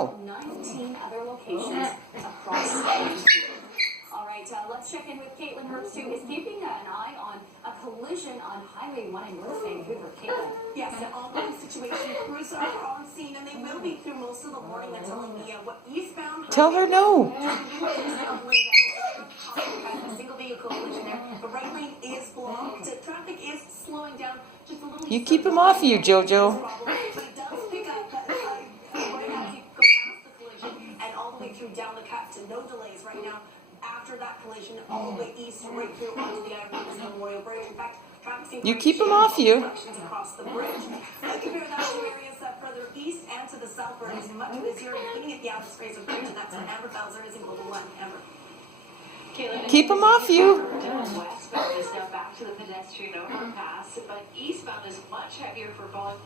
Oh. 19 other locations across the country. All right, let's check in with Caitlin Herbst, who is keeping an eye on a collision on Highway 1 in North Vancouver. Caitlin. Yes, an ongoing situation. Crews are on scene, and they will be through most of the morning until what eastbound. Tell her no. A single vehicle collision there. The right lane is blocked. Traffic is slowing down just a little. You keep him off you, Jojo. But it does pick up right as you go past the collision and all the way through down the cut to no delays right now. After that collision, all the way east, right through onto the Iron Memorial Bridge. In fact, traffic seems You keep him off you. across the bridge. Compare that to areas further east and to the south, where it is much busier, including at the Alice Fraser Bridge, and that's in Amber Bowser is in Global 1. Amber. Keep him off you. Westbound is now back to the pedestrian overpass, but eastbound is much heavier for both.